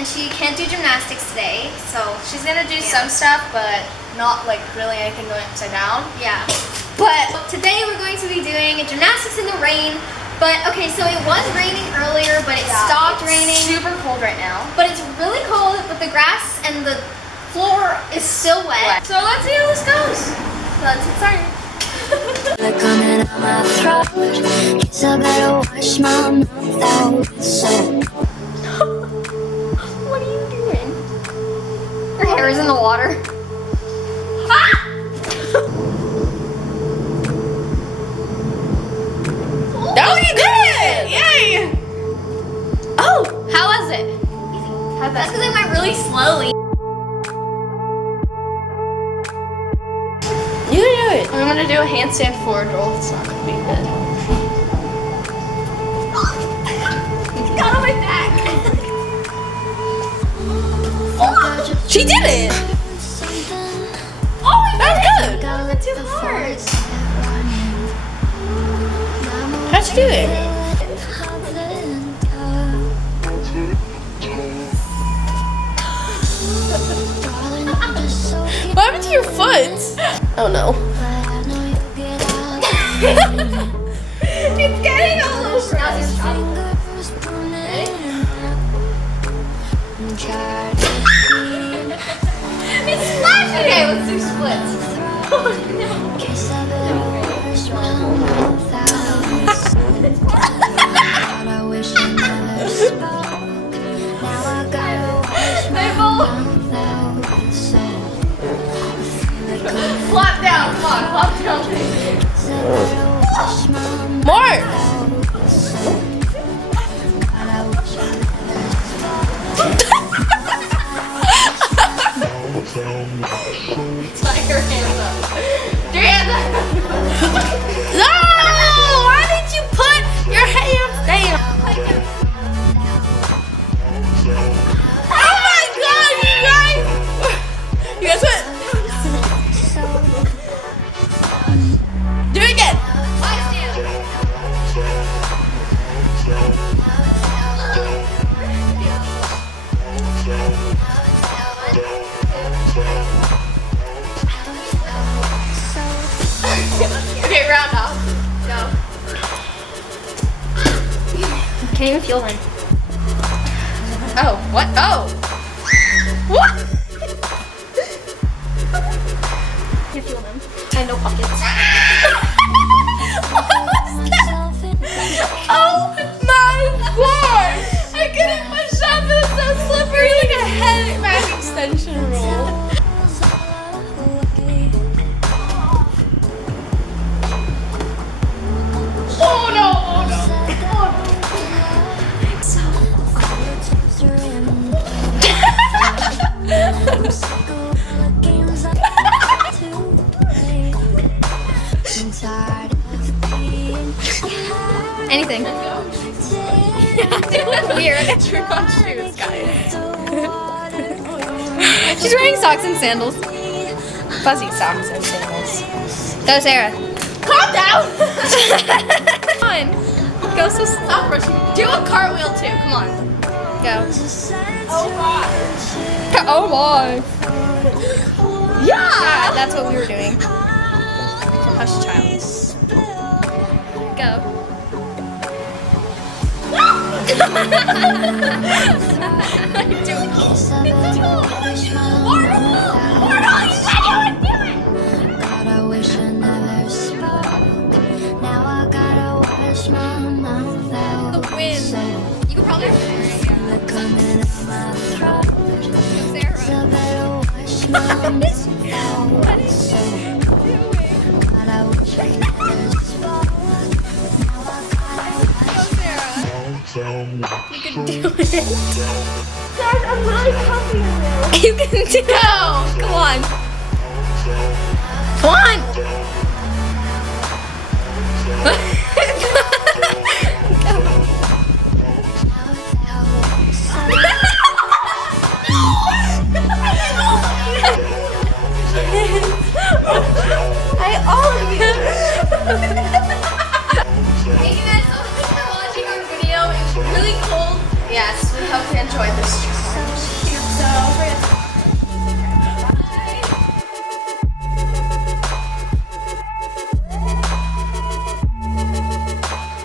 and she can't do gymnastics today, so she's gonna do some stuff, but not like really anything going upside down. Yeah. But today we're going to be doing gymnastics in the rain. But okay, so it was raining earlier, but it stopped raining. Super cold right now. But it's really cold, but the grass and the floor is still wet. So let's see how this goes. Let's get started. Coming out my throat, guess I better wash my mouth out with soap. What are you doing? Her hair is in the water. Ah! Oh, you did it! Yay! Oh, how was it? Easy. That's because I went really slowly. You can do it. I'm gonna do a handstand forward roll. It's not gonna be good. It got on my back. Oh, she did it! Oh, that was good. That wasn't too hard. How'd you do it? What happened to your foot? Oh no. It's getting all over. Now it's It's splashing. Okay, let's do splits. Flop down, come on, flop down. More! Tie your hands up. Do your hands up. No! Why did you put your hands down? Oh my god, you guys! You guys what? Do it again. Okay, round off. Go. Can't even feel one. Oh, what? Oh. What? Can't feel them. I have no pockets. What was that? Oh my god! I couldn't push up, it was so slippery, like a head back extension roll. Oh no, oh no, Anything. Weird. Trick on shoes, guys. She's wearing socks and sandals. Fuzzy socks and sandals. Go, Sarah. Calm down! Come on. Go so slow. Stop rushing. Do a cartwheel too, come on. Go. Oh my. Oh my. Yeah! Yeah, that's what we were doing. Hush, child. Go. I wish I never spoke. Now I gotta wash my mouth out. The wind. You could probably Coming out my throat. Sarah. I better wash my mouth out. What is she doing? God, I wish I never spoke. Now I gotta Go, Sarah. You can do it. Guys, I'm really happy now. You can do it. Go! Come on. Come on. I all of you. Thank you guys so much for watching our video. It was really cold. Yes, we hope you enjoyed this challenge. touch.